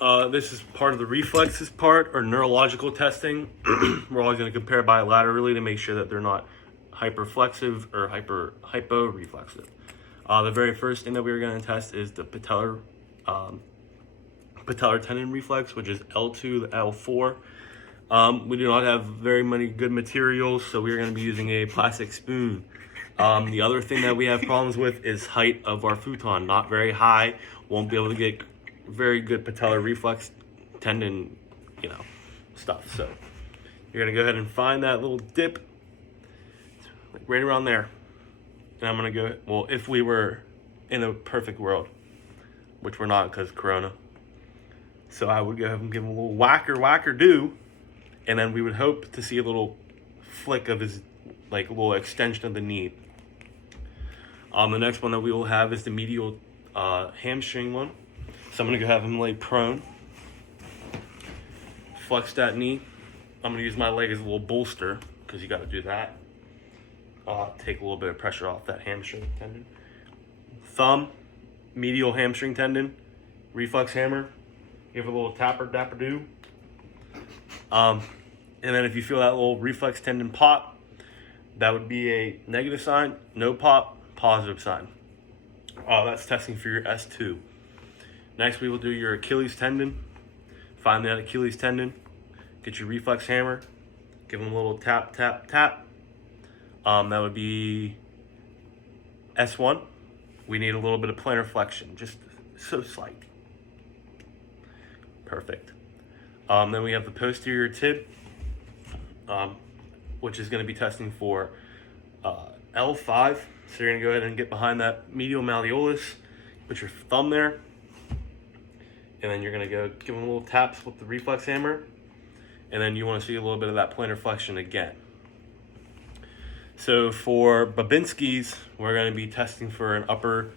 This is part of the reflexes part, or neurological testing. We're always going to compare bilaterally to make sure that they're not hyperflexive or hyporeflexive. The very first thing that we were going to test is the patellar tendon reflex, which is L2 to L4. We do not have very many good materials, so we're going to be using a plastic spoon. The other thing that we have problems with is height of our futon. Not very high, won't be able to get very good patellar reflex tendon, stuff. So you're going to go ahead and find that little dip, like right around there. And I'm going to go, well, if we were in a perfect world, which we're not because Corona. So I would go ahead and give him a little whacker-do, and then we would hope to see a little flick of his, like a little extension of the knee. The next one that we will have is the medial hamstring one. So I'm going to go have him lay prone, flex that knee. I'm going to use my leg as a little bolster because you got to do that. Take a little bit of pressure off that hamstring tendon. Thumb, medial hamstring tendon, reflex hammer. Give it a little dapper-do. And then if you feel that little reflex tendon pop, that would be a negative sign. No pop, positive sign. That's testing for your S2. Next, we will do your Achilles tendon. Find that Achilles tendon. Get your reflex hammer. Give them a little tap, tap, tap. That would be S1. We need a little bit of plantar flexion, just so slight. Perfect. Then we have the posterior tib, which is going to be testing for L5. So you're going to go ahead and get behind that medial malleolus, put your thumb there, and then you're going to go give them little taps with the reflex hammer, and then you want to see a little bit of that plantar flexion again. So for Babinski's, we're going to be testing for an upper.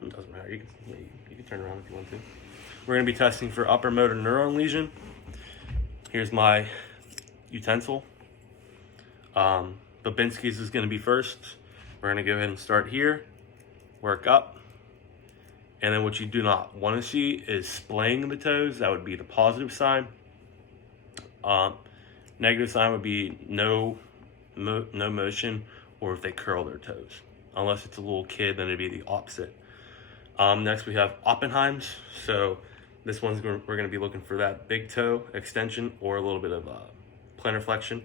It doesn't matter. You can turn around if you want to. We're going to be testing for upper motor neuron lesion. Here's my utensil. Babinski's is going to be first. We're going to go ahead and start here, work up. And then what you do not want to see is splaying of the toes. That would be the positive sign. Negative sign would be no motion, or if they curl their toes. Unless it's a little kid, then it'd be the opposite. Next we have Oppenheim's. So this one's we're going to be looking for that big toe extension or a little bit of plantar flexion.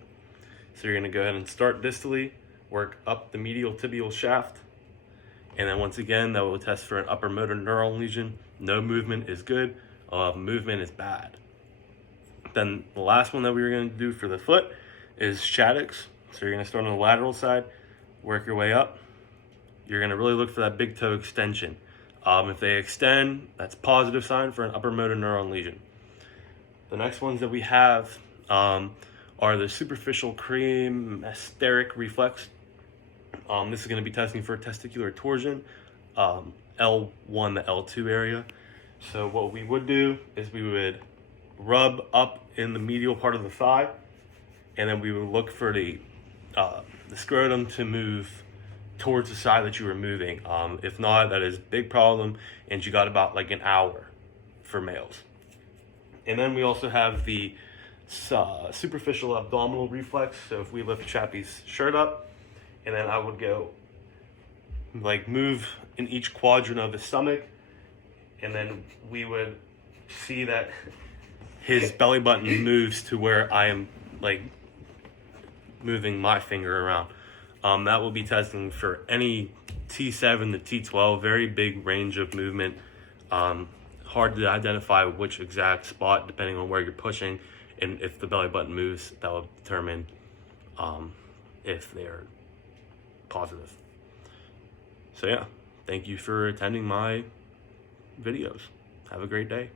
So you're going to go ahead and start distally, work up the medial tibial shaft, and then once again that will test for an upper motor neuron lesion. No movement is good, movement is bad. Then the last one that we were going to do for the foot is Shattuck's. So you're going to start on the lateral side, work your way up. You're going to really look for that big toe extension. If they extend, that's a positive sign for an upper motor neuron lesion. The next ones that we have are the superficial cremasteric reflex. This is going to be testing for testicular torsion, L1 to L2 area. So what we would do is we would rub up in the medial part of the thigh, and then we would look for the scrotum to move towards the side that you were moving. If not, that is a big problem, and you got about like an hour for males. And then we also have the superficial abdominal reflex. So if we lift Chappie's shirt up, and then I would go like move in each quadrant of his stomach, and then we would see that his belly button moves to where I am like moving my finger around. That will be testing for any T7 to T12, very big range of movement. Hard to identify which exact spot depending on where you're pushing, and if the belly button moves, that will determine if they're positive. So yeah, thank you for attending my videos. Have a great day.